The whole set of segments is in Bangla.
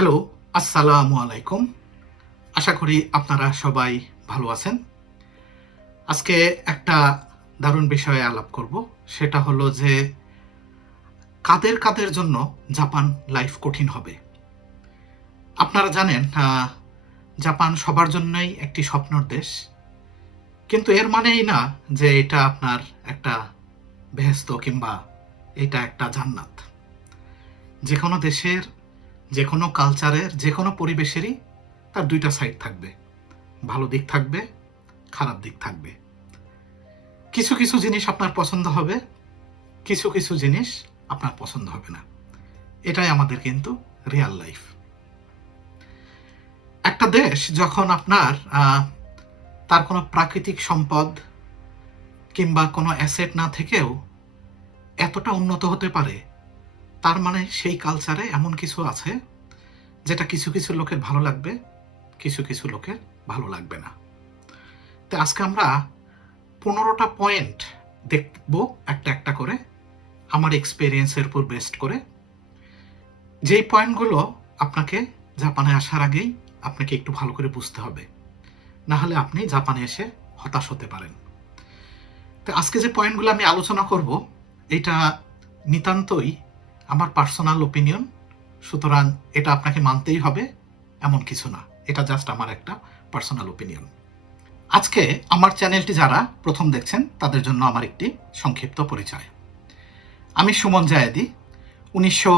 হ্যালো, আসসালামু আলাইকুম। আশা করি আপনারা সবাই ভালো আছেন। আজকে একটা দারুণ বিষয়ে আলাপ করব, সেটা হলো যে কাদের কাদের জন্য জাপান লাইফ কঠিন হবে। আপনারা জানেন জাপান সবার জন্যই একটি স্বপ্নর দেশ। কিন্তু এর মানেই না যে এটা আপনার একটা বেহেস্ত কিংবা এটা একটা জান্নাত। যে কোনো দেশের যে কোনো কালচারের যে কোনো পরিবেশেরই তার দুইটা সাইড থাকবে। ভালো দিক থাকবে, খারাপ দিক থাকবে। কিছু কিছু জিনিস আপনার পছন্দ হবে, কিছু কিছু জিনিস আপনার পছন্দ হবে না। এটাই আমাদের কিন্তু রিয়াল লাইফ একটা দেশ যখন আপনার তার কোনো প্রাকৃতিক সম্পদ কিংবা কোনো অ্যাসেট না থেকেও এতটা উন্নত হতে পারে তার মানে সেই কালচারে এমন কিছু আছে যেটা কিছু কিছু লোকের ভালো লাগবে, কিছু কিছু লোকের ভালো লাগবে না। তো আজকে আমরা পনেরোটা পয়েন্ট দেখব একটা একটা করে আমার এক্সপিরিয়েন্সের উপর বেস্ট করে। যেই পয়েন্টগুলো আপনাকে জাপানে আসার আগেই আপনাকে একটু ভালো করে বুঝতে হবে। না হলে আপনি জাপানে এসে হতাশ হতে পারেন। তো আজকে যে পয়েন্টগুলো আমি আলোচনা করব, এটা নিতান্তই আমার পার্সোনাল ওপিনিয়ন সুতরাং এটা আপনাকে মানতেই হবে, এমন কিছু না। এটা জাস্ট আমার একটা পার্সোনাল ওপিনিয়ন আজকে আমার চ্যানেলটি যারা প্রথম দেখছেন, তাদের জন্য আমার একটি সংক্ষিপ্ত পরিচয়। আমি সুমন জায়েদি, উনিশশো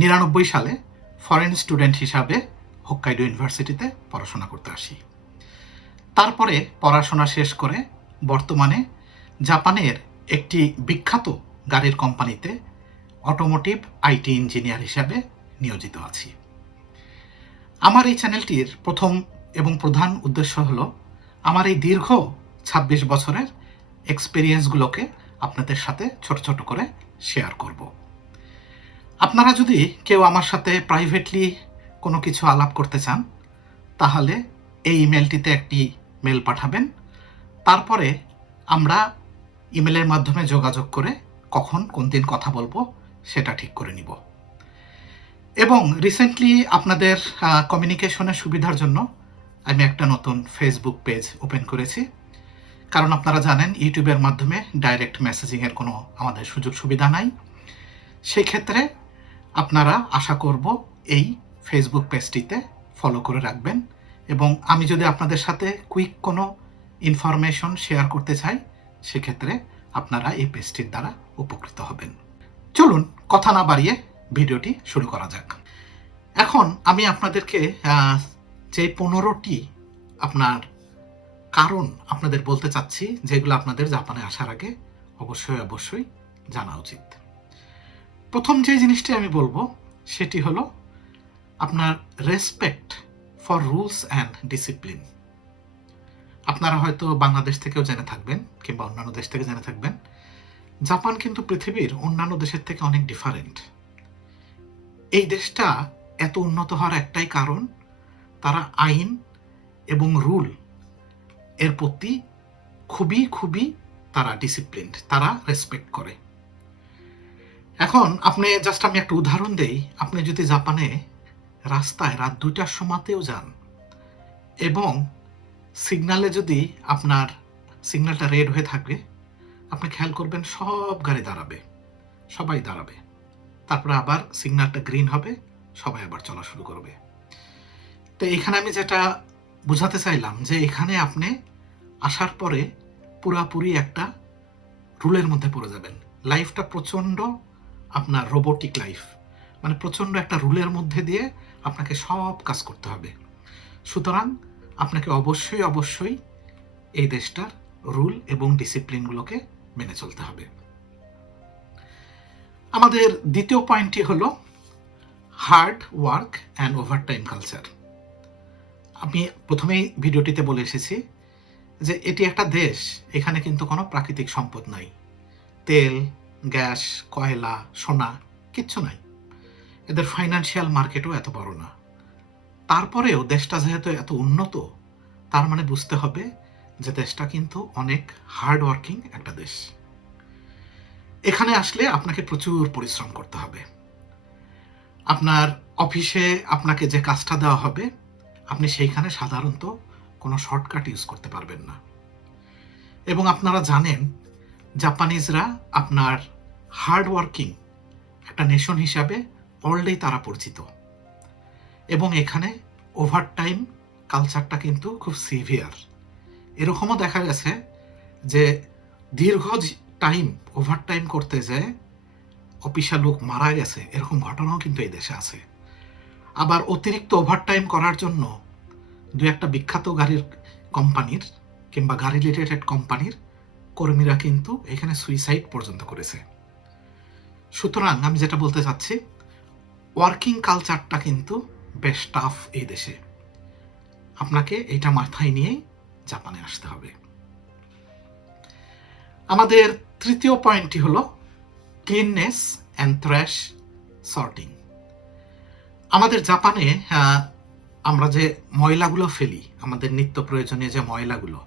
নিরানব্বই সালে ফরেন স্টুডেন্ট হিসাবে হোক্কাইডো ইউনিভার্সিটিতে পড়াশোনা করতে আসি। তারপরে পড়াশোনা শেষ করে বর্তমানে জাপানের একটি বিখ্যাত গাড়ির কোম্পানিতে অটোমোটিভ আইটি ইঞ্জিনিয়ার হিসাবে নিয়োজিত আছি। আমার এই চ্যানেলটির প্রথম এবং প্রধান উদ্দেশ্য হল আমার এই দীর্ঘ ২৬ বছরের এক্সপিরিয়েন্সগুলোকে আপনাদের সাথে ছোট ছোট করে শেয়ার করব। আপনারা যদি কেউ আমার সাথে প্রাইভেটলি কোনো কিছু আলাপ করতে চান, তাহলে এই ইমেলটিতে একটি মেল পাঠাবেন। তারপরে আমরা ইমেলের মাধ্যমে যোগাযোগ করে কখন কোন দিন কথা বলব সেটা ঠিক করে নিব। এবং রিসেন্টলি আপনাদের কমিউনিকেশনের সুবিধার জন্য আমি একটা নতুন ফেসবুক পেজ ওপেন করেছি। কারণ আপনারা জানেন ইউটিউবের মাধ্যমে ডাইরেক্ট মেসেজিংয়ের কোনো আমাদের সুযোগ সুবিধা নাই। সেই ক্ষেত্রে আপনারা আশা করব এই ফেসবুক পেজটিতে ফলো করে রাখবেন। এবং আমি যদি আপনাদের সাথে কুইক কোনো ইনফরমেশন শেয়ার করতে চাই, সেক্ষেত্রে আপনারা এই পেজটির দ্বারা উপকৃত হবেন। চলুন কথা না বাড়িয়ে ভিডিওটি শুরু করা যাক। এখন আমি আপনাদেরকে যে পনেরোটি আপনার কারণ আপনাদের বলতে চাচ্ছি, যেগুলো আপনাদের জাপানে আসার আগে অবশ্যই অবশ্যই জানা উচিত। প্রথম যে জিনিসটি আমি বলব, সেটি হলো আপনার respect for rules and discipline আপনারা হয়তো বাংলাদেশ থেকেও জেনে থাকবেন, কিংবা অন্যান্য দেশ থেকে জেনে থাকবেন জাপান কিন্তু পৃথিবীর অন্যান্য দেশের থেকে অনেক ডিফারেন্ট এই দেশটা এত উন্নত হওয়ার একটাই কারণ, তারা আইন এবং রুল এর প্রতি খুবই খুবই তারা ডিসিপ্লিনড তারা রেসপেক্ট করে। এখন আপনি জাস্ট আমি একটা উদাহরণ দেই, আপনি যদি জাপানে রাস্তায় রাত দুইটার সময়তেও যান এবং সিগনালে যদি আপনার সিগন্যালটা রেড হয়ে থাকে আপনি খেয়াল করবেন সব গাড়ি দাঁড়াবে, সবাই দাঁড়াবে। তারপরে আবার সিগন্যালটা গ্রিন হবে, সবাই আবার চলা শুরু করবে। তো এখানে আমি যেটা বোঝাতে চাইলাম যে এখানে আপনি আসার পরে পুরাপুরি একটা রুলের মধ্যে পড়ে যাবেন। লাইফটা প্রচণ্ড আপনার রোবোটিক লাইফ মানে প্রচণ্ড একটা রুলের মধ্যে দিয়ে আপনাকে সব কাজ করতে হবে। সুতরাং আপনাকে অবশ্যই অবশ্যই এই দেশটার রুল এবং ডিসিপ্লিনগুলোকে মেনে চলতে হবে। আমাদের দ্বিতীয় পয়েন্টটি হলো hard work and overtime culture আমি প্রথমেই ভিডিওটিতে বলে এসেছি যে এটি একটা দেশ, এখানে কিন্তু কোনো প্রাকৃতিক সম্পদ নাই। তেল, গ্যাস, কয়লা, সোনা, কিচ্ছু নাই। এদের ফাইন্যান্সিয়াল মার্কেটও এত বড় না। তারপরেও দেশটা যেহেতু এত উন্নত, তার মানে বুঝতে হবে যে দেশটা কিন্তু অনেক হার্ড ওয়ার্কিং একটা দেশ। এখানে আসলে আপনাকে প্রচুর পরিশ্রম করতে হবে। আপনার অফিসে আপনাকে যে কাজটা দেওয়া হবে, আপনি সেইখানে সাধারণত কোনো শর্টকাট ইউজ করতে পারবেন না। এবং আপনারা জানেন, জাপানিজরা আপনার হার্ড ওয়ার্কিং একটা নেশন হিসাবে অলরেডি তারা পরিচিত। এবং এখানে ওভারটাইম কালচারটা কিন্তু খুব সিভিয়ার এরকমও দেখা গেছে যে দীর্ঘ টাইম ওভারটাইম করতে যেয়ে অফিসিয়াল লোক মারা গেছে। এরকম ঘটনাও কিন্তু এই দেশে আছে। আবার অতিরিক্ত ওভারটাইম করার জন্য দু একটা বিখ্যাত গাড়ির কোম্পানির কিংবা গাড়ি রিলেটেড কোম্পানির কর্মীরা কিন্তু এখানে সুইসাইড পর্যন্ত করেছে। সুতরাং আমি যেটা বলতে চাচ্ছি ওয়ার্কিং কালচারটা কিন্তু বেশ টাফ এই দেশে। আপনাকে এটা মাথায় নিয়েই জাপানে আসতে হবে। আমাদের তৃতীয় পয়েন্টটি হলো ক্লিননেস অ্যান্ড থ্র্যাশ সর্টিং আমাদের জাপানে আহ, আমরা যে ময়লাগুলো ফেলি আমাদের নিত্য প্রয়োজনীয় যে ময়লাগুলো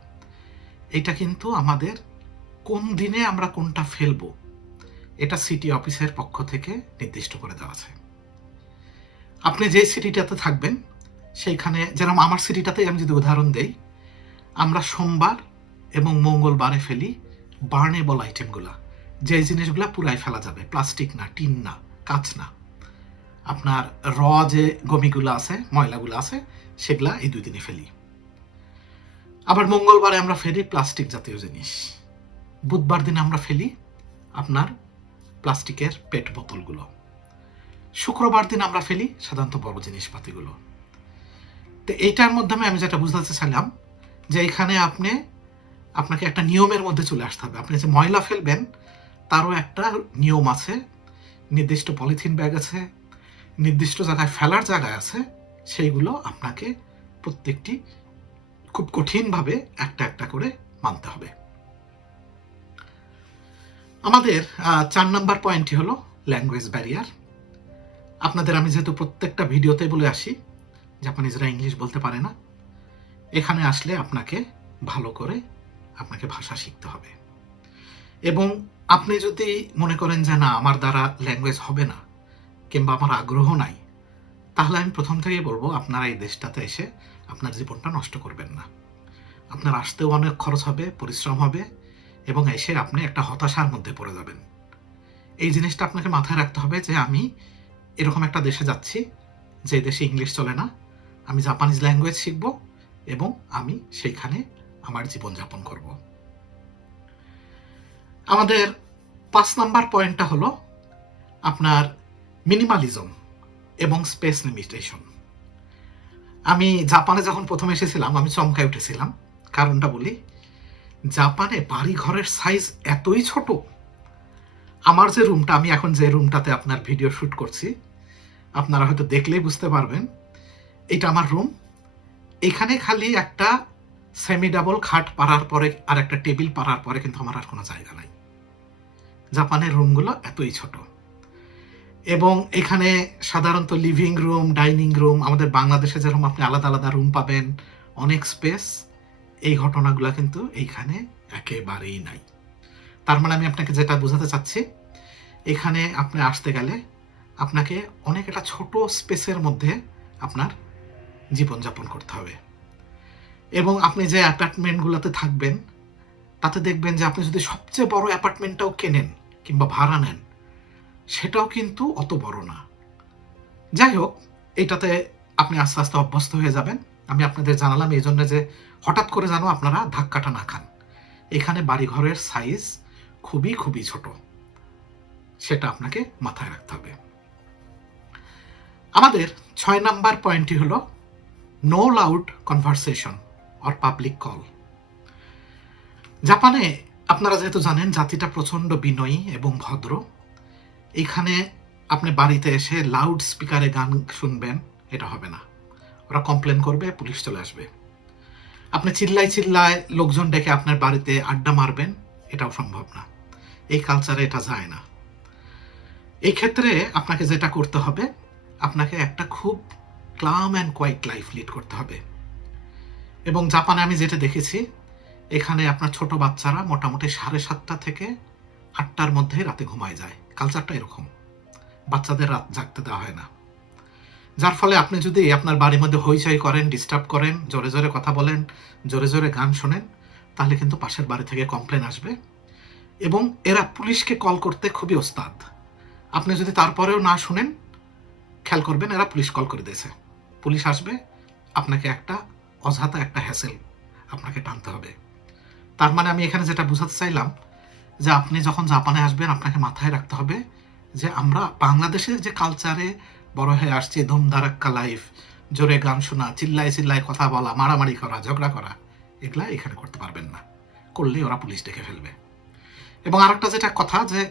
এটা কিন্তু আমাদের কোন দিনে আমরা কোনটা ফেলব এটা সিটি অফিসের পক্ষ থেকে নির্দিষ্ট করে দেওয়া আছে। আপনি যে সিটিটাতে থাকবেন সেইখানে যেরকম আমার সিটিটাতে আমি যদি উদাহরণ দেই আমরা সোমবার এবং মঙ্গলবারে ফেলি বার্নেবল আইটেমগুলা যে জিনিসগুলা পুরাই ফেলা যাবে প্লাস্টিক না, টিন না, কাঁচ না। আপনার র যে গমিগুলো আছে, ময়লাগুলো আছে, সেগুলা এই দুই দিনে ফেলি। আবার মঙ্গলবারে আমরা ফেলি প্লাস্টিক জাতীয় জিনিস। বুধবার দিন আমরা ফেলি আপনার প্লাস্টিকের পেট বোতলগুলো। শুক্রবার দিন আমরা ফেলি সাধারণত বড় জিনিসপাতিগুলো। তো এইটার মাধ্যমে আমি যেটা বুঝতে চাইলাম যে এখানে আপনি, আপনাকে একটা নিয়মের মধ্যে চলে আসতে হবে। আপনি যে ময়লা ফেলবেন, তারও একটা নিয়ম আছে। নির্দিষ্ট পলিথিন ব্যাগ আছে, নির্দিষ্ট জায়গায় ফেলার জায়গায় আছে, সেইগুলো আপনাকে প্রত্যেকটি খুব কঠিনভাবে একটা একটা করে মানতে হবে। আমাদের চার নাম্বার পয়েন্টটি হলো ল্যাঙ্গুয়েজ ব্যারিয়ার আপনাদের আমি যেহেতু প্রত্যেকটা ভিডিওতে বলে আসি জাপানিজরা ইংলিশ বলতে পারে না। এখানে আসলে আপনাকে ভালো করে আপনাকে ভাষা শিখতে হবে। এবং আপনি যদি মনে করেন যে না, আমার দ্বারা ল্যাঙ্গুয়েজ হবে না, কিংবা আমার আগ্রহ নাই, তাহলে আমি প্রথম থেকেই বলব, আপনারা এই দেশটাতে এসে আপনার জীবনটা নষ্ট করবেন না। আপনার আসতেও অনেক খরচ হবে, পরিশ্রম হবে, এবং এসে আপনি একটা হতাশার মধ্যে পড়ে যাবেন। এই জিনিসটা আপনাকে মাথায় রাখতে হবে যে আমি এরকম একটা দেশে যাচ্ছি, যে দেশে ইংলিশ চলে না, আমি জাপানিজ ল্যাঙ্গুয়েজ শিখব এবং আমি সেইখানে আমার জীবনযাপন করব। আমাদের পাঁচ নাম্বার পয়েন্টটা হলো আপনার মিনিমালিজম এবং স্পেস লিমিটেশন। আমি জাপানে যখন প্রথম এসেছিলাম, আমি চমকায় উঠেছিলাম। কারণটা বলি, জাপানে বাড়ি ঘরের সাইজ এতই ছোট। আমার যে রুমটা আমি এখন যে রুমটাতে আপনার ভিডিও শুট করছি, আপনারা হয়তো দেখলেই বুঝতে পারবেন, এটা আমার রুম এখানে খালি একটা সেমি ডাবল খাট পাড়ার পরে আর একটা টেবিল পাড়ার পরে কিন্তু আমার আর কোনো জায়গা নাই। জাপানের রুমগুলো এতই ছোট। এবং এখানে সাধারণত লিভিং রুম ডাইনিং রুম আমাদের বাংলাদেশে যেরকম আপনি আলাদা আলাদা রুম পাবেন, অনেক স্পেস এই ঘটনাগুলো কিন্তু এইখানে একেবারেই নাই। তার মানে আমি আপনাকে যেটা বোঝাতে চাচ্ছি, এখানে আপনি আসতে গেলে আপনাকে অনেক একটা ছোট স্পেসের মধ্যে আপনার জীবনযাপন করতে হবে। এবং আপনি যে অ্যাপার্টমেন্টগুলোতে থাকবেন, তাতে দেখবেন যে আপনি যদি সবচেয়ে বড় অ্যাপার্টমেন্টটাও কেনেন কিংবা ভাড়া নেন, সেটাও কিন্তু অত বড় না। যাই হোক, এটাতে আপনি আস্তে আস্তে অভ্যস্ত হয়ে যাবেন। আমি আপনাদের জানালাম এই জন্য যে হঠাৎ করে যেন আপনারা ধাক্কাটা না খান। এখানে বাড়িঘরের সাইজ খুবই খুবই ছোট। সেটা আপনাকে মাথায় রাখতে হবে। আমাদের ছয় নাম্বার পয়েন্টটি হলো no loud conversation or public call জাপানে আপনারা যেহেতু জানেন জাতিটা প্রচণ্ড বিনয়ী এবং ভদ্র, এখানে আপনি বাড়িতে এসে লাউড স্পিকারে গান শুনবেন, এটা হবে না। ওরা কমপ্লেন করবে, পুলিশ চলে আসবে। আপনি চিল্লায় চিল্লায় লোকজন ডেকে আপনার বাড়িতে আড্ডা মারবেন, এটাও সম্ভব না। এই কালচারে এটা যায় না। এই ক্ষেত্রে আপনাকে যেটা করতে হবে, আপনাকে একটা খুব calm and quiet life lead করতে হবে। এবং জাপানে আমি যেটা দেখেছি, এখানে আপনার ছোট বাচ্চারা মোটামুটি সাড়ে সাতটা থেকে আটটার মধ্যে রাতে ঘুমায় যায়। কালচারটা এরকম। বাচ্চাদের রাত জাগতে দেওয়া হয় না। যার ফলে আপনি যদি আপনার বাড়ির মধ্যে হইচই করেন ডিস্টার্ব করেন, জোরে জোরে কথা বলেন, জোরে জোরে গান শোনেন, তাহলে কিন্তু পাশের বাড়ি থেকে কমপ্লেন আসবে। এবং এরা পুলিশকে কল করতে খুবই ওস্তাদ। আপনি যদি তারপরেও না শুনেন, খেয়াল করবেন এরা পুলিশ কল করে দিয়েছে। পুলিশ আসবে, আপনাকে একটা অযথা একটা হ্যাসেল আপনাকে টানতে হবে। তার মানে আমি এখানে যেটা বোঝাতে চাইলাম, যে আপনি যখন জাপানে আসবেন, আপনাকে মাথায় রাখতে হবে যে আমরা বাংলাদেশের যে কালচারে বড় হয়ে আসছি, ধুমধারাক্কা লাইফ জোরে গান শোনা, চিল্লায় চিল্লায় কথা বলা, মারামারি করা, ঝগড়া করা, এগুলা এখানে করতে পারবেন না। করলেই ওরা পুলিশ ডেকে ফেলবে। এবং আরেকটা যেটা কথা, যে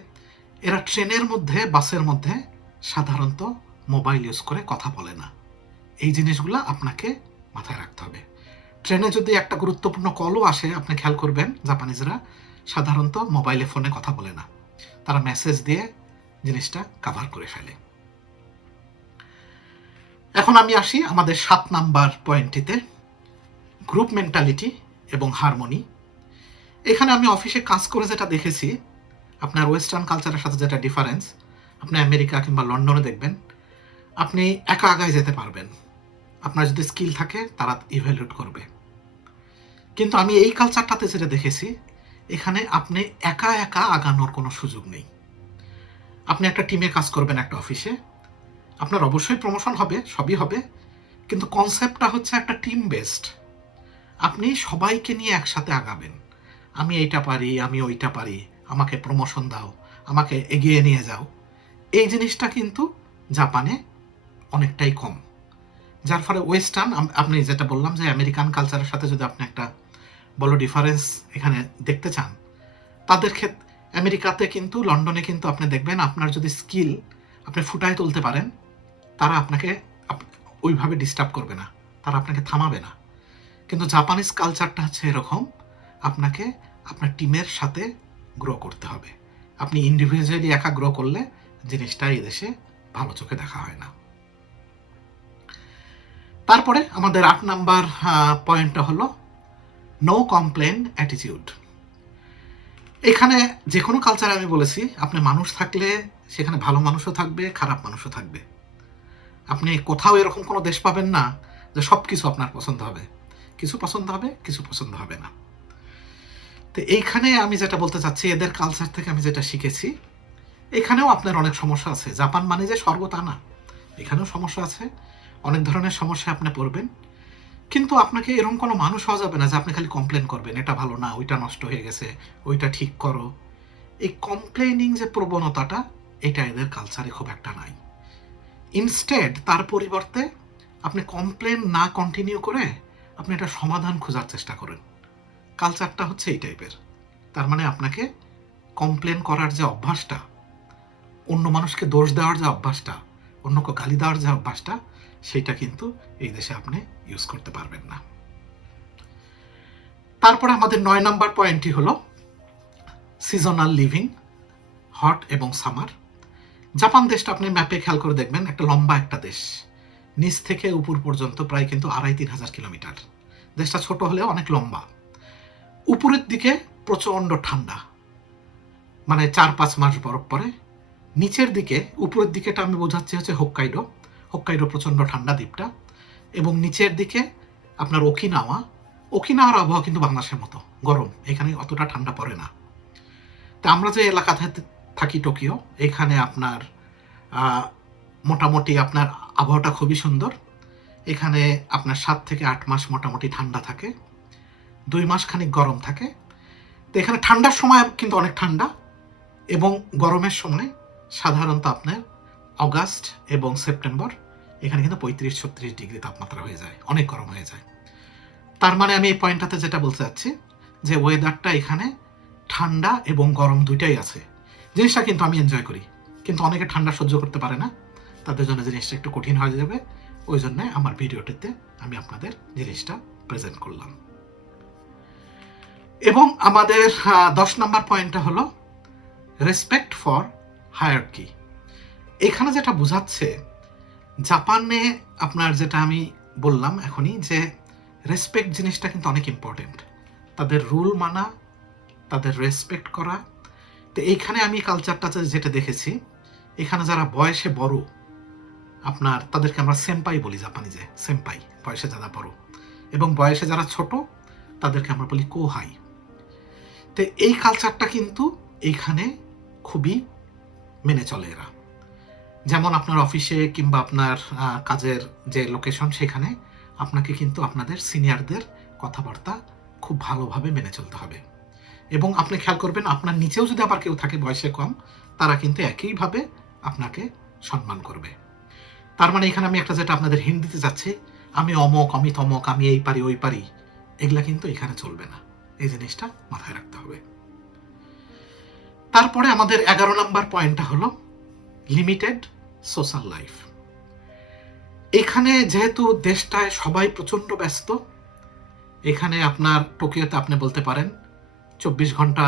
এরা ট্রেনের মধ্যে, বাসের মধ্যে সাধারণত মোবাইল ইউজ করে কথা বলে না। এই জিনিসগুলো আপনাকে মাথায় রাখতে হবে। ট্রেনে যদি একটা গুরুত্বপূর্ণ কলও আসে, আপনি খেয়াল করবেন, জাপানিজরা সাধারণত মোবাইলে ফোনে কথা বলে না। তারা মেসেজ দিয়ে জিনিসটা কাভার করে ফেলে। এখন আমি আসি আমাদের সাত নাম্বার পয়েন্টটিতে গ্রুপ মেন্টালিটি এবং হারমোনি এখানে আমি অফিসে কাজ করে যেটা দেখেছি, আপনার ওয়েস্টার্ন কালচারের সাথে যেটা ডিফারেন্স আপনি আমেরিকা কিংবা লন্ডনে দেখবেন, আপনি একা আগায় যেতে পারবেন। আপনার যদি স্কিল থাকে, তারা ইভ্যালুয়েট করবে। কিন্তু আমি এই কালচারটাতে যেটা দেখেছি, এখানে আপনি একা একা আগানোর কোনো সুযোগ নেই। আপনি একটা টিমে কাজ করবেন একটা অফিসে আপনার অবশ্যই প্রমোশন হবে, সবই হবে, কিন্তু কনসেপ্টটা হচ্ছে একটা টিম বেসড আপনি সবাইকে নিয়ে একসাথে আগাবেন। আমি এইটা পারি, আমি ওইটা পারি, আমাকে প্রমোশন দাও, আমাকে এগিয়ে নিয়ে যাও। এই জিনিসটা কিন্তু জাপানে অনেকটাই কম। যার ফলে ওয়েস্টার্ন আপনি যেটা বললাম যে আমেরিকান কালচারের সাথে যদি আপনি একটা বড় ডিফারেন্স এখানে দেখতে চান, তাদের ক্ষেত্রে আমেরিকাতে কিন্তু লন্ডনে কিন্তু আপনি দেখবেন আপনার যদি স্কিল আপনি ফুটায় তুলতে পারেন, তারা আপনাকে ওইভাবে ডিস্টার্ব করবে না, তারা আপনাকে থামাবে না। কিন্তু জাপানিজ কালচারটা হচ্ছে এরকম, আপনাকে আপনার টিমের সাথে গ্রো করতে হবে। আপনি ইন্ডিভিজুয়ালি একা গ্রো করলে জিনিসটা এই দেশে ভালো চোখে দেখা হয় না। তারপরে আমাদের আট নাম্বার পয়েন্টটা হলো নো কমপ্লেন অ্যাটিটিউড এখানে যে কোনো কালচারে আমি বলেছি, আপনি মানুষ থাকলে সেখানে ভালো মানুষও থাকবে, খারাপ মানুষও থাকবে। আপনি কোথাও এরকম কোনো দেশ পাবেন না যে সব কিছু আপনার পছন্দ হবে। কিছু পছন্দ হবে, কিছু পছন্দ হবে না। তো এইখানে আমি যেটা বলতে চাচ্ছি, এদের কালচার থেকে আমি যেটা শিখেছি, এখানেও আপনার অনেক সমস্যা আছে। জাপান মানে যে স্বর্গ তা না। এখানেও সমস্যা আছে। অনেক ধরনের সমস্যা আপনি পড়বেন, কিন্তু আপনাকে এরকম কোনো মানুষ হওয়া যাবে না যে আপনি খালি কমপ্লেন করবেন, এটা ভালো না, ওইটা নষ্ট হয়ে গেছে, ওইটা ঠিক করো। এই কমপ্লেনিং যে প্রবণতাটা, এটা এদের কালচারে খুব একটা নাই। ইনস্টেড তার পরিবর্তে আপনি কমপ্লেন না কন্টিনিউ করে আপনি এটা সমাধান খোঁজার চেষ্টা করেন। কালচারটা হচ্ছে এই টাইপের তার মানে আপনাকে কমপ্লেন করার যে অভ্যাসটা, অন্য মানুষকে দোষ দেওয়ার যে অভ্যাসটা, অন্যকে গালি দেওয়ার যে অভ্যাসটা সেটা কিন্তু এই দেশে আপনি ইউজ করতে পারবেন না। তারপরে আমাদের নয় নাম্বার পয়েন্টটি হলো সিজনাল লিভিং হট এবং সামার জাপান দেশটা আপনি ম্যাপে খেয়াল করে দেখবেন, একটা লম্বা একটা দেশ। নিচ থেকে উপর পর্যন্ত প্রায় কিন্তু আড়াই তিন হাজার কিলোমিটার। দেশটা ছোট হলেও অনেক লম্বা। উপরের দিকে প্রচণ্ড ঠান্ডা। মানে চার পাঁচ মাস বরফ পড়ে। নিচের দিকে, উপরের দিকেটা আমি বোঝাচ্ছি হচ্ছে হোক্কাইডো হোক্কাইডো প্রচণ্ড ঠান্ডা দ্বীপটা, এবং নিচের দিকে আপনার ওকিনাওয়া। ওকিনাওয়ার আবহাওয়া কিন্তু বাংলাদেশের মতো, গরম। এখানে অতটা ঠান্ডা পড়ে না। তা আমরা যে এলাকাতে থাকি টোকিও, এখানে আপনার মোটামুটি আপনার আবহাওয়াটা খুবই সুন্দর। এখানে আপনার সাত থেকে আট মাস মোটামুটি ঠান্ডা থাকে। দুই মাস খানিক গরম থাকে। তো এখানে ঠান্ডার সময় কিন্তু অনেক ঠান্ডা, এবং গরমের সময় সাধারণত আপনার অগাস্ট এবং সেপ্টেম্বর এখানে কিন্তু পঁয়ত্রিশ, ছত্রিশ ডিগ্রি তাপমাত্রা হয়ে যায়, অনেক গরম হয়ে যায়। তার মানে আমি এই পয়েন্টটাতে যেটা বলতে চাচ্ছি, যে ওয়েদারটা এখানে ঠান্ডা এবং গরম দুইটাই আছে। জিনিসটা কিন্তু আমি এনজয় করি, কিন্তু অনেকে ঠান্ডা সহ্য করতে পারে না, তাদের জন্য জিনিসটা একটু কঠিন হয়ে যাবে, ওই জন্য আমার ভিডিওটিতে আমি আপনাদের জিনিসটা প্রেজেন্ট করলাম। এবং আমাদের দশ নম্বর পয়েন্টটা হলো রেসপেক্ট ফর হায়ারকি এখানে যেটা বোঝাচ্ছে জাপানে আপনার যেটা আমি বললাম এখনই যে রেসপেক্ট জিনিসটা কিন্তু অনেক ইম্পর্টেন্ট তাদের রুল মানা, তাদের রেসপেক্ট করা। তো এইখানে আমি কালচারটাতে যেটা দেখেছি, এখানে যারা বয়সে বড়, আপনার তাদেরকে আমরা সেম্পাই বলি জাপানিজে সেম্পাই বয়সে যারা বড়। এবং বয়সে যারা ছোট, তাদেরকে আমরা বলি কোহাই। তো এই কালচারটা কিন্তু এইখানে খুবই মেনে চলে এরা। যেমন আপনার অফিসে কিংবা আপনার কাজের যে লোকেশন সেখানে আপনাকে কিন্তু আপনাদের সিনিয়রদের কথাবার্তা খুব ভালোভাবে মেনে চলতে হবে। এবং আপনি খেয়াল করবেন, আপনার নিচেও যদি আবার কেউ থাকে বয়সে কম, তারা কিন্তু একইভাবে আপনাকে সম্মান করবে। তার মানে এখানে আমি একটা যেটা আপনাদের হিন্ট দিতে চাচ্ছি আমি অমক, আমি তমক, আমি এই পারি, ওই পারি, এগুলা কিন্তু এখানে চলবে না। এই জিনিসটা মাথায় রাখতে হবে। তারপরে আমাদের এগারো নম্বর পয়েন্টটা হলো লিমিটেড সোশ্যাল লাইফ। এখানে যেহেতু দেশটায় সবাই প্রচণ্ড ব্যস্ত, এখানে আপনার টোকিওতে আপনি বলতে পারেন চব্বিশ ঘণ্টা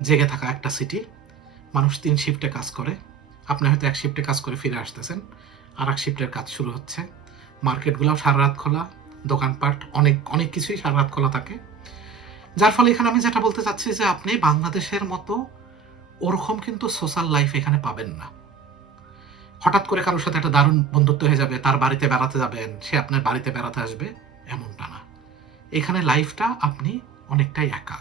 জেগে থাকা একটা সিটি মানুষ তিন শিফটে কাজ করে, আপনি হয়তো এক শিফটে কাজ করে ফিরে আসতেছেন আর এক শিফটের কাজ শুরু হচ্ছে। মার্কেটগুলোও সারা রাত খোলা, দোকানপাট অনেক অনেক কিছুই সারা রাত খোলা থাকে। যার ফলে এখানে আমি যেটা বলতে চাচ্ছি যে আপনি বাংলাদেশের মতো ওরকম কিন্তু সোশ্যাল লাইফ এখানে পাবেন না। হঠাৎ করে কারোর সাথে একটা দারুণ বন্ধুত্ব হয়ে যাবে, তার বাড়িতে বেড়াতে যাবেন, সে আপনার বাড়িতে বেড়াতে আসবে, এমনটা না। এখানে লাইফটা আপনি অনেকটাই একা।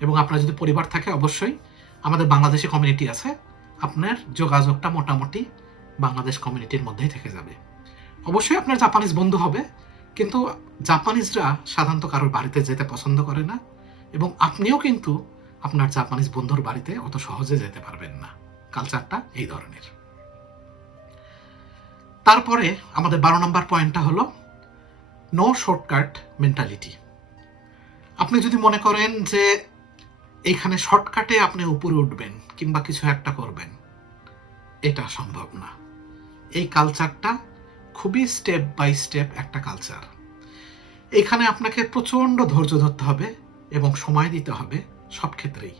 এবং আপনার যদি পরিবার থাকে, অবশ্যই আমাদের বাংলাদেশি কমিউনিটি আছে, আপনার যোগাযোগটা মোটামুটি বাংলাদেশ কমিউনিটির মধ্যেই থেকে যাবে। অবশ্যই আপনার জাপানিজ বন্ধু হবে, কিন্তু জাপানিজরা সাধারণত কারোর বাড়িতে যেতে পছন্দ করে না, এবং আপনিও কিন্তু আপনার জাপানিজ বন্ধুর বাড়িতে অত সহজে যেতে পারবেন না। কালচারটা এই ধরনের। তারপরে আমাদের বারো নম্বর পয়েন্টটা হলো নো শর্টকাট মেন্টালিটি আপনি যদি মনে করেন যে এইখানে শর্টকাটে আপনি উপরে উঠবেন কিংবা কিছু একটা করবেন, এটা সম্ভব না। এই কালচারটা খুবই স্টেপ বাই স্টেপ একটা কালচার এখানে আপনাকে প্রচণ্ড ধৈর্য ধরতে হবে এবং সময় দিতে হবে সব ক্ষেত্রেই।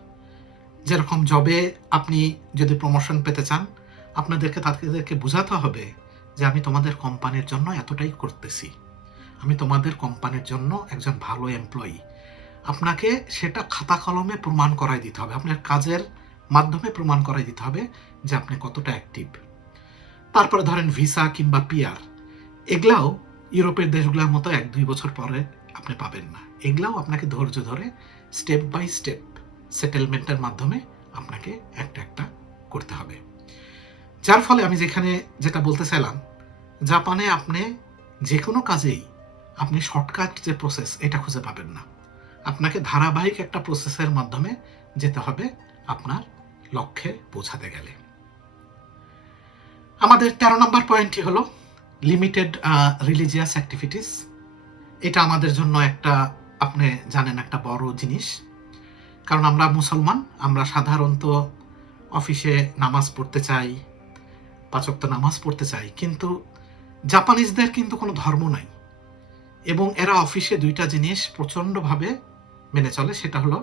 যেরকম জবে আপনি যদি প্রমোশন পেতে চান, আপনাদেরকে তাদেরকে বোঝাতে হবে যে আমি তোমাদের কোম্পানির জন্য এতটাই করতেছি। আমি তোমাদের কোম্পানির জন্য একজন ভালো এমপ্লয়ি আপনাকে সেটা খাতা কলমে প্রমাণ করাই দিতে হবে। আপনার কাজের মাধ্যমে প্রমাণ করাই দিতে হবে যে আপনি কতটা অ্যাক্টিভ তারপরে ধরেন ভিসা কিংবা পিআর এগুলাও ইউরোপের দেশগুলোর মতো এক দুই বছর পরে আপনি পাবেন না। এগুলাও আপনাকে ধৈর্য ধরে স্টেপ বাই স্টেপ সেটেলমেন্টের মাধ্যমে আপনাকে একটা একটা করতে হবে। যার ফলে আমি যেখানে যেটা বলতে চাইলাম, জাপানে আপনি যে কোনো কাজেই আপনি শর্টকাট যে প্রসেস এটা খুঁজে পাবেন না। আপনাকে ধারাবাহিক একটা প্রসেসের মাধ্যমে যেতে হবে আপনার লক্ষ্যে পৌঁছাতে গেলে। আমাদের তেরো নম্বর পয়েন্টটি হলো লিমিটেড রিলিজিয়াস অ্যাক্টিভিটিস এটা আমাদের জন্য একটা, আপনি জানেন, একটা বড় জিনিস। কারণ আমরা মুসলমান, আমরা সাধারণত অফিসে নামাজ পড়তে চাই পাঁচক্ত নামাজ পড়তে চাই, কিন্তু জাপানিজদের কিন্তু কোনো ধর্ম নাই। এবং এরা অফিসে দুইটা জিনিস প্রচণ্ডভাবে মেনে চলে, সেটা হলো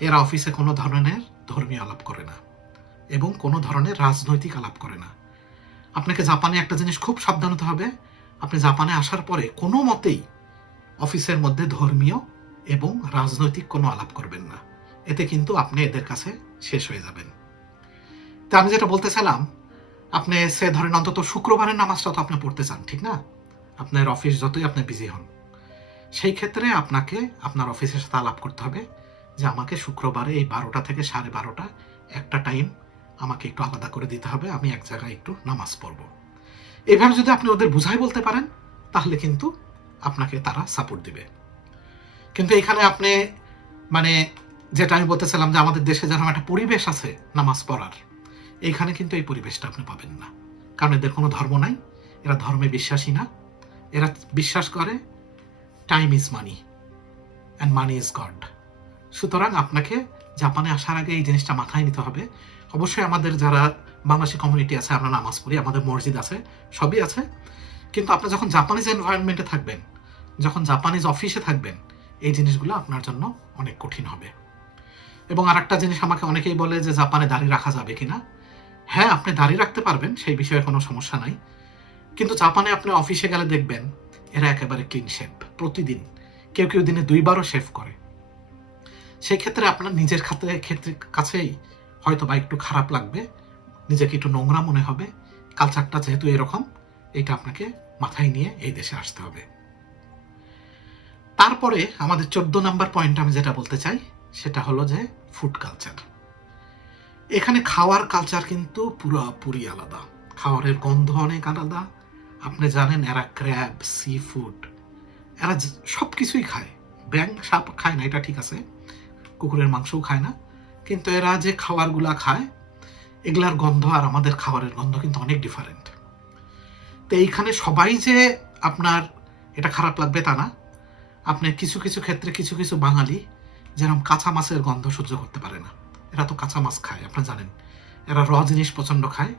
এরা অফিসে কোনো ধরনের ধর্মীয় আলাপ করে না এবং কোনো ধরনের রাজনৈতিক আলাপ করে না। আপনাকে জাপানে একটা জিনিস খুব সাবধান হতে হবে, আপনি জাপানে আসার পরে কোনো মতেই অফিসের মধ্যে ধর্মীয় এবং রাজনৈতিক কোনো আলাপ করবেন না। এতে কিন্তু আপনি এদের কাছে শেষ হয়ে যাবেন। তা আমি যেটা বলতে চাইলাম আপনি সে ধরেন অন্তত শুক্রবারের নামাজটা তো আপনি পড়তে চান, ঠিক না? আপনার অফিস যতই আপনি বিজি হন। সেই ক্ষেত্রে আপনাকে আপনার অফিসের সাথে আলাপ করতে হবে যে আমাকে শুক্রবারে এই বারোটা থেকে সাড়ে বারোটা একটা টাইম আমাকে একটু আলাদা করে দিতে হবে, আমি এক জায়গায় একটু নামাজ পড়ব। এভাবে যদি আপনি ওদের বুঝাই বলতে পারেন, তাহলে কিন্তু আপনাকে তারা সাপোর্ট দিবে। কিন্তু এখানে আপনি মানে যেটা আমি বলতেছিলাম যে আমাদের দেশে যেরকম একটা পরিবেশ আছে নামাজ পড়ার এইখানে কিন্তু এই পরিবেশটা আপনি পাবেন না। কারণ এদের কোনো ধর্ম নাই, এরা ধর্মে বিশ্বাসী না। এরা বিশ্বাস করে time is money and money is God সুতরাং আপনাকে জাপানে আসার আগে এই জিনিসটা মাথায় নিতে হবে। অবশ্যই আমাদের যারা বাংলাদেশি কমিউনিটি আছে, আমরা নামাজ পড়ি, আমাদের মসজিদ আছে, সবই আছে। কিন্তু আপনি যখন জাপানিজ এনভায়রনমেন্টে থাকবেন, যখন জাপানিজ অফিসে থাকবেন, এই জিনিসগুলো আপনার জন্য অনেক কঠিন হবে। এবং আরেকটা জিনিস আমাকে অনেকেই বলে যে, জাপানে দাঁড়িয়ে রাখা যাবে কিনা? হ্যাঁ আপনি দাঁড়িয়ে রাখতে পারবেন, সেই বিষয়ে কোনো সমস্যা নাই। কিন্তু জাপানে আপনি অফিসে গেলে দেখবেন, এরা একেবারে ক্লিন শেপ প্রতিদিন। কেউ কেউ দিনে দুইবারও শেভ করে। সেই ক্ষেত্রে আপনার নিজের খাতে, ক্ষেত্রে কাছেই হয়তো বা একটু খারাপ লাগবে, নিজেকে একটু নোংরা মনে হবে। কালচারটা যেহেতু এরকম, এটা আপনাকে মাথায় নিয়ে এই দেশে আসতে হবে। তারপরে আমাদের চোদ্দ নাম্বার পয়েন্ট আমি যেটা বলতে চাই, সেটা হলো যে ফুড কালচার এখানে খাওয়ার কালচার কিন্তু পুরোপুরি আলাদা। খাওয়ারের গন্ধ অনেক আলাদা। আপনি জানেন এরা ক্র্যাব সি ফুড এরা সব কিছুই খায়। ব্যাং সাপ খায় না, এটা ঠিক আছে। কুকুরের মাংসও খায় না। কিন্তু এরা যে খাবারগুলা খায়, এগুলার গন্ধ আর আমাদের খাবারের গন্ধ কিন্তু অনেক ডিফারেন্ট তো এইখানে সবাই যে আপনার, এটা খারাপ লাগবে তা না। আপনি কিছু কিছু ক্ষেত্রে কিছু কিছু বাঙালি যেরকম কাঁচা মাছের গন্ধ সহ্য করতে পারে না। এরা তো কাঁচা মাছ খায়, আপনারা জানেন। এরা র জিনিস পছন্দ খায়।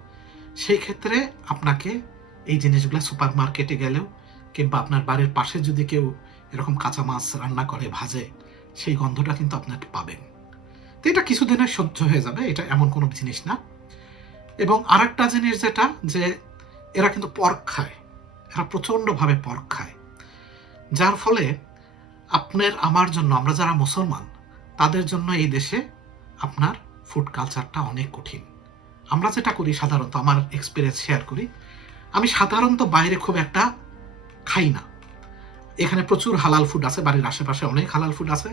সেই ক্ষেত্রে আপনাকে এই জিনিসগুলো সুপার মার্কেটে গেলেও কিংবা আপনার বাড়ির পাশে যদি কেউ এরকম কাঁচা মাছ রান্না করে, ভাজে, সেই গন্ধটা কিন্তু আপনাকে পাবেন। তো এটা কিছুদিনের সহ্য হয়ে যাবে, এটা এমন কোনো জিনিস না। এবং আরেকটা জিনিস যেটা, যে এরা কিন্তু পর্ক খায়। এরা প্রচণ্ডভাবে পর্ক খায়। যার ফলে আপনার, আমার জন্য, আমরা যারা মুসলমান, তাদের জন্য এই দেশে আপনার ফুড কালচারটা অনেক কঠিন। আমরা যেটা করি সাধারণত, আমার এক্সপিরিয়েন্স শেয়ার করি, আমি সাধারণত বাইরে খুব একটা খাই না। এখানে প্রচুর হালাল ফুড আছে, বাড়ির আশেপাশে অনেক হালাল ফুড আছে।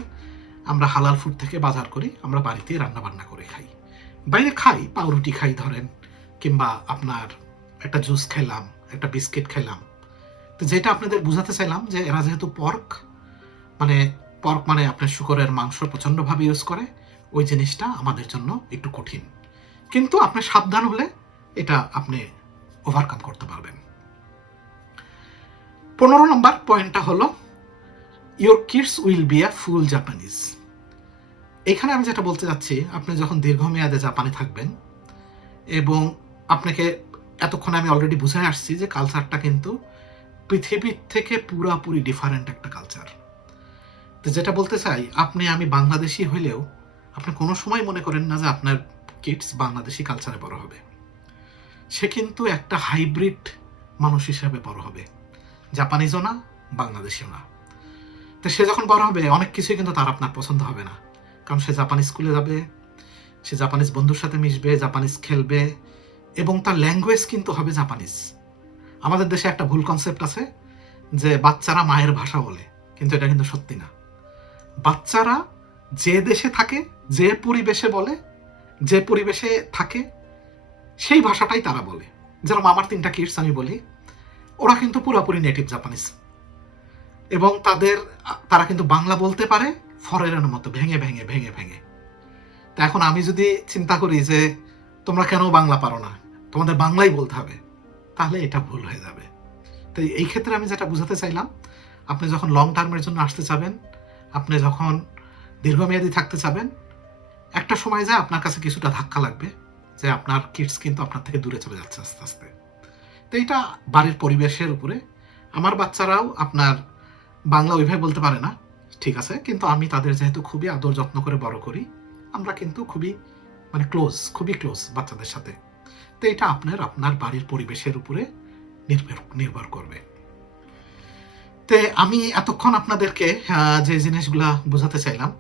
আমরা হালাল ফুড থেকে বাজার করি, আমরা বাড়িতে রান্না বান্না করে খাই। বাইরে খাই, পাউরুটি খাই ধরেন, কিংবা আপনার একটা জুস খেলাম, একটা বিস্কিট খেলাম। তো যেটা আপনাদের বুঝাতে চাইলাম যে এরা যেহেতু পর্ক মানে পর্ক মানে আপনার শুকরের মাংস প্রচণ্ডভাবে ইউজ করে ওই জিনিসটা আমাদের জন্য একটু কঠিন। কিন্তু আপনি সাবধান হলে এটা আপনি ওভারকাম করতে পারবেন। পনেরো নম্বর পয়েন্টটা হলো your kids will be a full Japanese এখানে আমি যেটা বলতে চাচ্ছি আপনি যখন দীর্ঘমেয়াদে জাপানে থাকবেন এবং আপনাকে এতক্ষণ আমি অলরেডি বুঝে আসছি যে কালচারটা কিন্তু পৃথিবীর থেকে পুরাপুরি ডিফারেন্ট একটা কালচার তো যেটা বলতে চাই, আপনি আমি বাংলাদেশি হইলেও আপনি কোনো সময় মনে করেন না যে আপনার কিডস বাংলাদেশি কালচারে বড় হবে? সে কিন্তু একটা হাইব্রিড মানুষ হিসাবে বড় হবে। জাপানিজও না, বাংলাদেশিও না। তো সে যখন বড় হবে, অনেক কিছুই কিন্তু তার আপনার পছন্দ হবে না। কারণ সে জাপানি স্কুলে যাবে, সে জাপানিজ বন্ধুর সাথে মিশবে, জাপানিজ খেলবে, এবং তার ল্যাঙ্গুয়েজ কিন্তু হবে জাপানিজ। আমাদের দেশে একটা ভুল কনসেপ্ট আছে যে বাচ্চারা মায়ের ভাষা বলে, কিন্তু এটা কিন্তু সত্যি না। বাচ্চারা যে দেশে থাকে যে পরিবেশে বলে, যে পরিবেশে থাকে, সেই ভাষাটাই তারা বলে। যেরকম আমার তিনটা কিডস আমি বলি, ওরা কিন্তু পুরোপুরি নেটিভ জাপানিজ এবং তাদের, তারা কিন্তু বাংলা বলতে পারে ফরেনের মতো, ভেঙে ভেঙে ভেঙে ভেঙে। তা এখন আমি যদি চিন্তা করি যে, তোমরা কেন বাংলা পারো না? তোমাদের বাংলাই বলতে হবে। তাহলে এটা ভুল হয়ে যাবে। তো এই ক্ষেত্রে আমি যেটা বুঝাতে চাইলাম, আপনি যখন লং টার্মের জন্য আসতে চাবেন, আপনি যখন দীর্ঘমেয়াদী থাকতে চাবেন একটা সময় যায় আপনার কাছে কিছুটা ধাক্কা লাগবে যে আপনার কিডস কিন্তু আপনার থেকে দূরে চলে যাচ্ছে আস্তে আস্তে। তো এটা বাড়ির পরিবেশের উপরে। আমার বাচ্চারাও আপনার বাংলা ওইভাবে বলতে পারে না, ঠিক আছে, কিন্তু আমি তাদের যেহেতু খুবই আদর যত্ন করে বড় করি, আমরা কিন্তু খুবই মানে ক্লোজ খুবই ক্লোজ বাচ্চাদের সাথে। তো এটা আপনার আপনার বাড়ির পরিবেশের উপরে নির্ভর নির্ভর করবে। তে আমি এতক্ষণ আপনাদেরকে যে জিনিসগুলা বোঝাতে চাইলাম,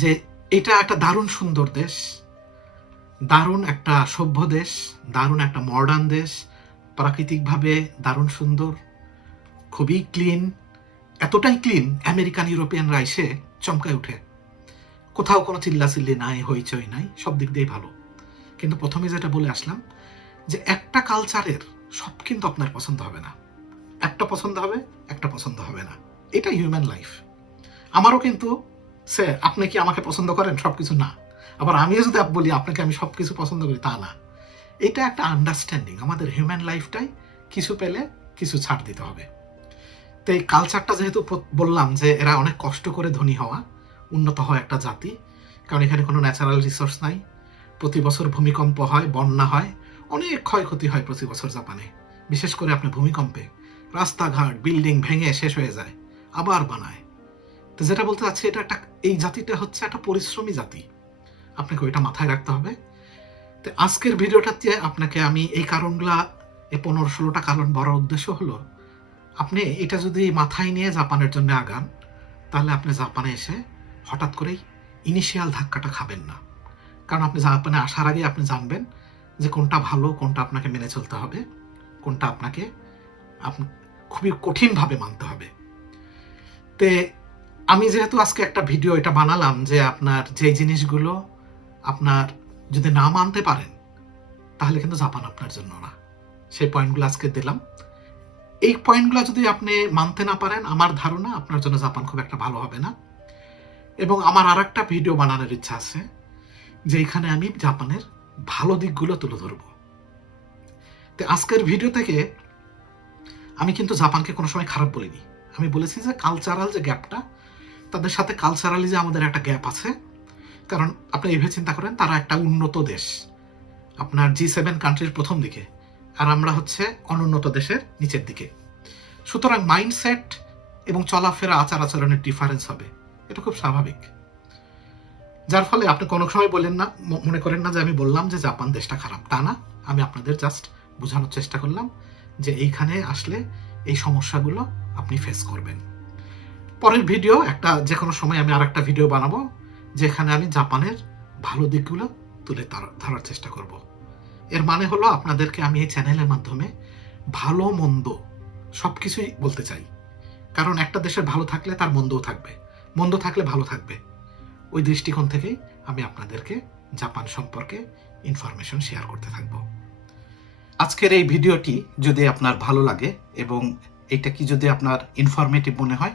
যে এটা একটা দারুণ সুন্দর দেশ, দারুণ একটা সভ্য দেশ, দারুণ একটা মডার্ন দেশ, প্রাকৃতিকভাবে দারুণ সুন্দর, খুবই ক্লিন এতটাই ক্লিন আমেরিকান, ইউরোপিয়ানরা এসে চমকায় উঠে কোথাও কোনো চিল্লাচিল্লি নাই, হইচই নাই, সব দিক দিয়েই ভালো। কিন্তু প্রথমে যেটা বলে আসলাম, যে একটা কালচারের সব কিন্তু আপনার পছন্দ হবে না। একটা পছন্দ হবে, একটা পছন্দ হবে না। এটা হিউম্যান লাইফ আমারও কিন্তু সে আপনি কি আমাকে পছন্দ করেন? সব কিছু না। আবার আমিও যদি বলি, আপনাকে আমি সব কিছু পছন্দ করি, তা না। এটা একটা আন্ডারস্ট্যান্ডিং আমাদের হিউম্যান লাইফটাই কিছু পেলে কিছু ছাড় দিতে হবে। তো এই কালচারটা যেহেতু বললাম যে এরা অনেক কষ্ট করে ধনী হওয়া, উন্নত হওয়া একটা জাতি, কারণ এখানে কোনো ন্যাচারাল রিসোর্স নাই। প্রতি বছর ভূমিকম্প হয়, বন্যা হয়, অনেক ক্ষয়ক্ষতি হয় প্রতি বছর জাপানে। বিশেষ করে আপনি ভূমিকম্পে। রাস্তাঘাট বিল্ডিং ভেঙে শেষ হয়ে যায়, আবার বানায়। তো যেটা বলতে চাচ্ছি, এটা একটা এই জাতিটা হচ্ছে একটা পরিশ্রমী জাতি। আপনাকে ওইটা মাথায় রাখতে হবে। তো আজকের ভিডিওটাতে আপনাকে আমি এই কারণগুলা, এই পনেরো ষোলোটা কারণ বড় উদ্দেশ্য হলো, আপনি এটা যদি মাথায় নিয়ে জাপানের জন্য আগান, তাহলে আপনি জাপানে এসে হঠাৎ করেই ইনিশিয়াল ধাক্কাটা খাবেন না। কারণ আপনি জাপানে আসার আগে আপনি জানবেন যে কোনটা ভালো, কোনটা আপনাকে মেনে চলতে হবে, কোনটা আপনাকে আপ- খুবই কঠিনভাবে মানতে হবে। তে আমি যেহেতু আজকে একটা ভিডিও এটা বানালাম যে আপনার যে জিনিসগুলো আপনার যদি না মানতে পারেন, তাহলে কিন্তু জাপান আপনার জন্য না। সেই পয়েন্টগুলো আজকে দিলাম। এই পয়েন্টগুলো যদি আপনি মানতে না পারেন, আমার ধারণা আপনার জন্য জাপান খুব একটা ভালো হবে না। এবং আমার আর একটা ভিডিও বানানোর ইচ্ছা আছে, যে এখানে আমি জাপানের ভালো দিকগুলো তুলে ধরবো। তো আজকের ভিডিও থেকে আমি কিন্তু জাপানকে কোনো সময় খারাপ বলিনি। আমি বলেছি যে কালচারাল যে গ্যাপটা তাদের সাথে কালচারালি যে আমাদের একটা গ্যাপ আছে, কারণ আপনি এইভাবে চিন্তা করেন, তারা একটা উন্নত দেশ। আপনার জি সেভেন কান্ট্রির প্রথম দিকে, আর আমরা হচ্ছে অনুন্নত দেশের নিচের দিকে। সুতরাং মাইন্ডসেট এবং চলাফেরা আচার আচরণের ডিফারেন্স হবে। এটা খুব স্বাভাবিক। যার ফলে আপনি কোনো সময় বলেন না মনে করেন না যে আমি বললাম যে জাপান দেশটা খারাপ। তা না, আমি আপনাদের জাস্ট বোঝানোর চেষ্টা করলাম যে এইখানে আসলে এই সমস্যাগুলো আপনি ফেস করবেন। পরের ভিডিও একটা যে কোনো সময় আমি আর একটা ভিডিও বানাবো, যেখানে আমি জাপানের ভালো দিকগুলো তুলে ধর- ধরার চেষ্টা করব। এর মানে হলো আপনাদেরকে আমি এই চ্যানেলের মাধ্যমে ভালো, মন্দ সব কিছুই বলতে চাই। কারণ একটা দেশের ভালো থাকলে তার মন্দও থাকবে, মন্দ থাকলে ভালো থাকবে। ওই দৃষ্টিকোণ থেকেই আমি আপনাদেরকে জাপান সম্পর্কে ইনফরমেশন শেয়ার করতে থাকব। আজকের এই ভিডিওটি যদি আপনার ভালো লাগে এবং এটা কি যদি আপনার ইনফরমেটিভ মনে হয়